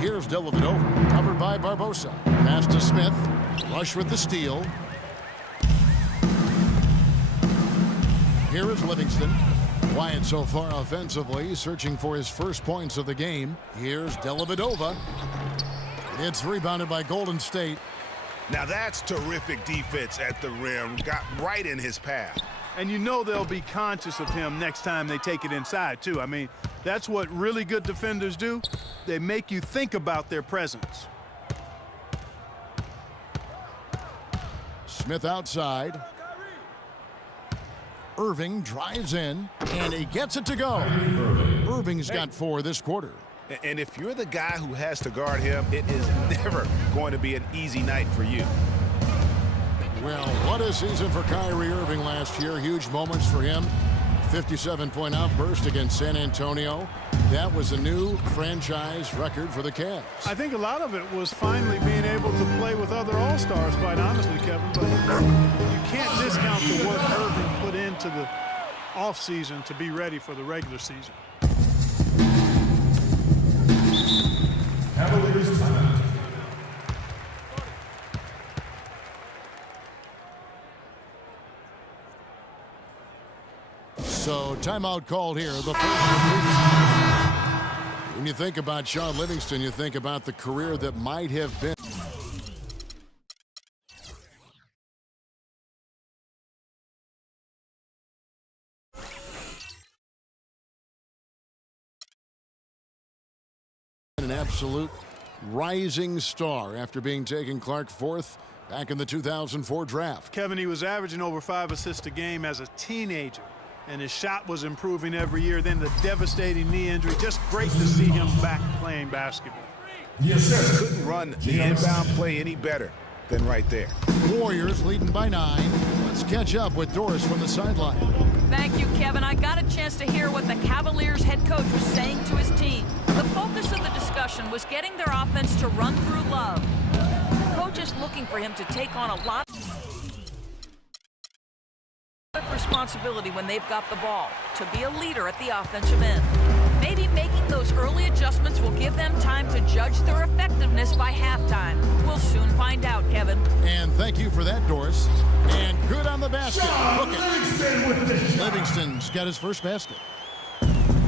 Here's Dellavedova, covered by Barbosa. Pass to Smith. Rush with the steal. Here is Livingston. Quiet so far offensively, searching for his first points of the game. Here's Dellavedova. It's rebounded by Golden State. Now that's terrific defense at the rim. Got right in his path. And you know they'll be conscious of him next time they take it inside, too. I mean, that's what really good defenders do. They make you think about their presence. Smith outside. Irving drives in, and he gets it to go. Irving's got 4 this quarter. And if you're the guy who has to guard him, it is never going to be an easy night for you. Well, what a season for Kyrie Irving last year. Huge moments for him. 57-point outburst against San Antonio. That was a new franchise record for the Cavs. I think a lot of it was finally being able to play with other All-Stars, quite honestly, Kevin. But you can't discount the work Irving put into the offseason to be ready for the regular season. Cavaliers timeout. So timeout called here. The first. When you think about Shaun Livingston, you think about the career that might have been. An absolute rising star after being taken Clark 4th back in the 2004 draft. Kevin, he was averaging over 5 assists a game as a teenager, and his shot was improving every year. Then the devastating knee injury. Just great to see him back playing basketball. Yes, sir. Couldn't run the inbound play any better than right there. Warriors leading by 9. Let's catch up with Doris from the sideline. Thank you, Kevin. I got a chance to hear what the Cavaliers head coach was saying to his team. The focus of the discussion was getting their offense to run through Love. The coach is looking for him to take on a lot of responsibility when they've got the ball, to be a leader at the offensive end. Maybe making those early adjustments will give them time to judge their effectiveness by halftime. We'll soon find out, Kevin. And thank you for that, Doris. And good on the basket. Look at Livingston's got his first basket.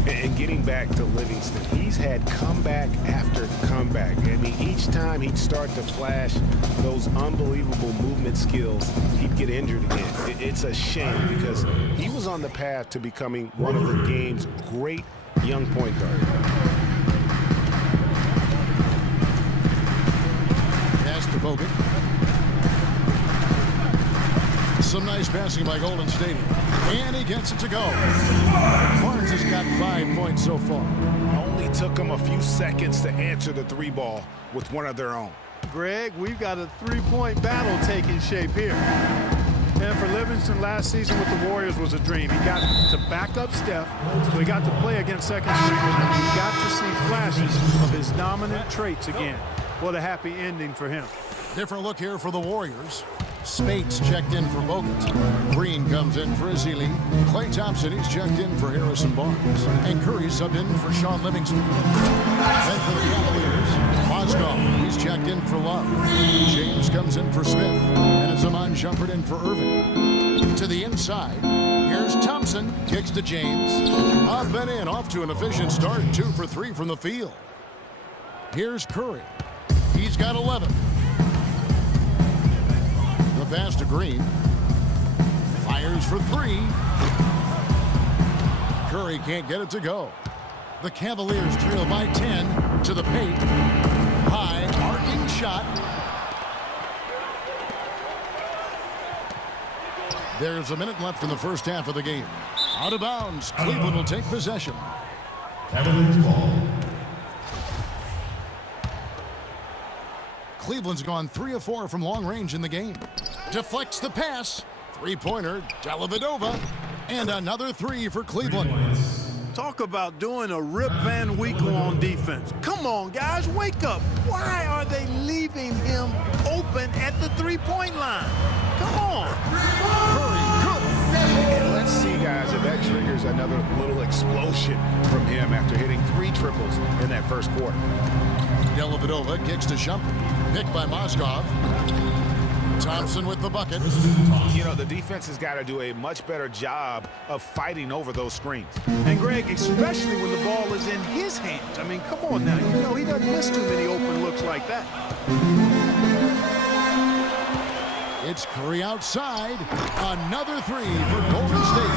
And getting back to Livingston, he's had comeback after comeback. I mean, each time he'd start to flash those unbelievable movement skills, he'd get injured again. It's a shame because he was on the path to becoming one of the game's great young point guards. Pass to Bogut. Some nice passing by Golden State. And he gets it to go. Barnes has got 5 points so far. Only took them a few seconds to answer the 3 ball with one of their own. Greg, we've got a 3-point battle taking shape here. And for Livingston, last season with the Warriors was a dream. He got to back up Steph, so he got to play against second stringers, and he got to see flashes of his dominant traits again. What a happy ending for him. Different look here for the Warriors. Spates checked in for Bogut. Green comes in for Ezeli. Klay Thompson, he's checked in for Harrison Barnes. And Curry subbed in for Shaun Livingston. Then for the Cavaliers, Mozgov, he's checked in for Love. James comes in for Smith. And Zaman Shumpert in for Irving. To the inside, here's Thompson. Kicks to James. Up and in, off to an efficient start. 2 for 3 from the field. Here's Curry. He's got 11. The pass to Green. Fires for 3. Curry can't get it to go. The Cavaliers trail by 10 to the paint. High arcing shot. There's a minute left in the first half of the game. Out of bounds. Cleveland will take possession. Cavaliers ball. Cleveland's gone 3 of 4 from long range in the game. Deflects the pass. 3-pointer, Dellavedova. And another 3 for Cleveland. Talk about doing a Rip Van Winkle on defense. Come on, guys, wake up. Why are they leaving him open at the 3-point line? Come on. And let's see guys if that triggers another little explosion from him after hitting 3 triples in that first quarter. Dellavedova kicks to Shumpert. Picked by Mozgov. Thompson with the bucket. You know, the defense has got to do a much better job of fighting over those screens. And Greg, especially when the ball is in his hands. I mean, come on now. You know, he doesn't miss too many open looks like that. It's Curry outside. Another 3 for Golden State.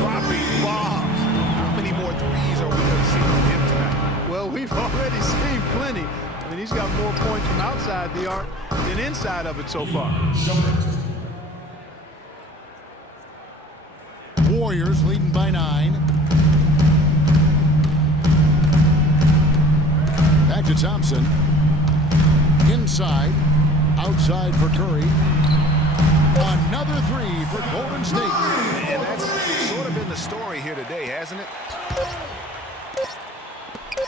Dropping bombs. How many more threes are we going to see from him tonight? Well, we've already seen plenty. I mean, he's got more points from outside the arc than inside of it so far. Warriors leading by 9. Back to Thompson. Inside. Outside for Curry. Another 3 for Golden State. And that's sort of been the story here today, hasn't it?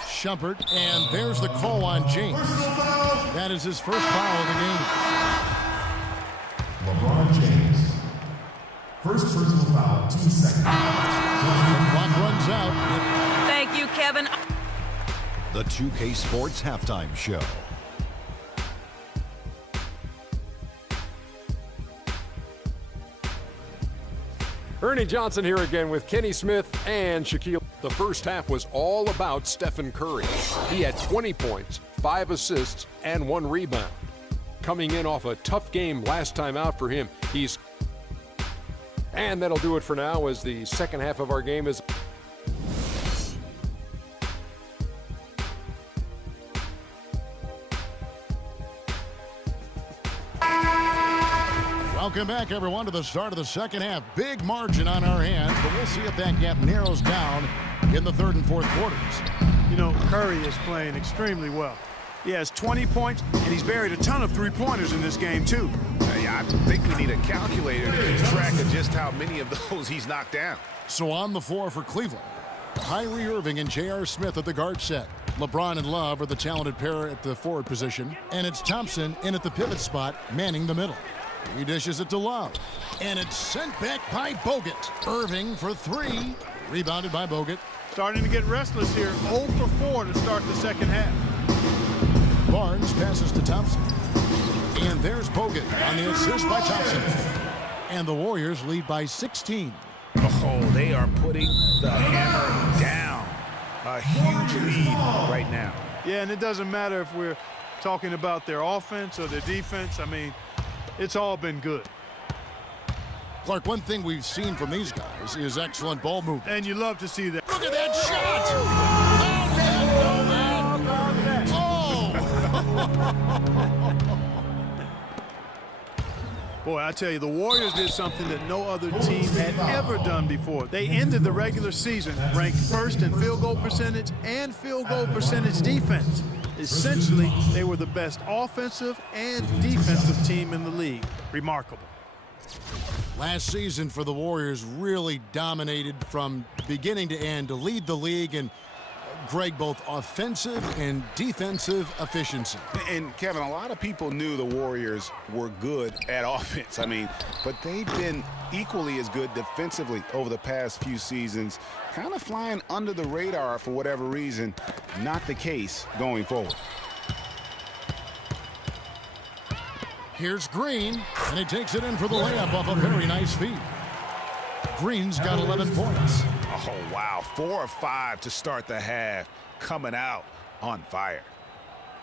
Shumpert, and there's the call on James. That is his first foul of the game. LeBron James. First personal foul, 2 seconds. The clock runs out. Thank you, Kevin. The 2K Sports Halftime Show. Ernie Johnson here again with Kenny Smith and Shaquille. The first half was all about Stephen Curry. He had 20 points, 5 assists, and 1 rebound. Coming in off a tough game last time out for him. And that'll do it for now as the second half of our game is. Welcome back, everyone, to the start of the second half. Big margin on our hands, but we'll see if that gap narrows down in the third and fourth quarters. You know, Curry is playing extremely well. He has 20 points, and he's buried a ton of three-pointers in this game, too. I think we need a calculator to keep track of just how many of those he's knocked down. So on the floor for Cleveland, Kyrie Irving and J.R. Smith at the guard set. LeBron and Love are the talented pair at the forward position, and it's Thompson in at the pivot spot, manning the middle. He dishes it to Love, and it's sent back by Bogut. Irving for 3, rebounded by Bogut. Starting to get restless here. 0 for 4 to start the second half. Barnes passes to Thompson, and there's Bogut on the assist by Thompson. And the Warriors lead by 16. Oh, they are putting the hammer down. A huge lead right now. Yeah, and it doesn't matter if we're talking about their offense or their defense. I mean, it's all been good. Clark, one thing we've seen from these guys is excellent ball movement. And you love to see that. Look at that shot! Boy, I tell you, the Warriors did something that no other team had ever done before. They ended the regular season ranked first in field goal percentage and field goal percentage defense. Essentially, they were the best offensive and defensive team in the league. Remarkable. Last season for the Warriors really dominated from beginning to end to lead the league in, Greg, both offensive and defensive efficiency. And Kevin, a lot of people knew the Warriors were good at offense. I mean, but they've been equally as good defensively over the past few seasons, kind of flying under the radar for whatever reason. Not the case going forward. Here's Green, and he takes it in for the layup off a very nice feed. Green's got 11 points. Oh, wow. 4 of 5 to start the half. Coming out on fire.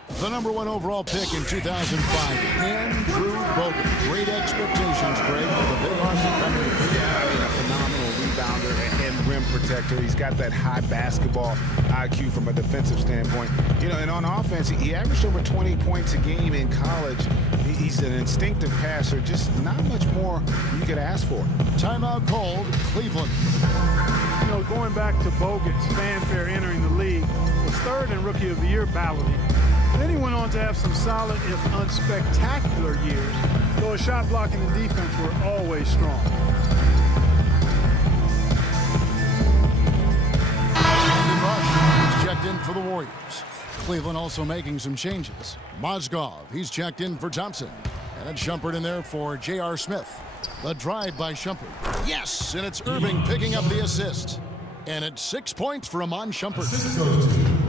The #1 overall pick in 2005, Andrew Bogut. Great expectations, Greg, for the big Austin coming. Yeah, I mean, a phenomenal rebounder and rim protector. He's got that high basketball IQ from a defensive standpoint. You know, and on offense, he averaged over 20 points a game in college. He's an instinctive passer, just not much more you could ask for. Timeout called, Cleveland. You know, going back to Bogut's fanfare entering the league, was third in Rookie of the Year balloting. Then he went on to have some solid, if unspectacular, years, though his shot blocking and defense were always strong. Brandon Rush, he's checked in for the Warriors. Cleveland also making some changes. Mozgov, he's checked in for Thompson. And it's Shumpert in there for J.R. Smith. The drive by Shumpert. Yes, and it's Irving picking up the assist. And it's 6 points for Iman Shumpert. Assist goes to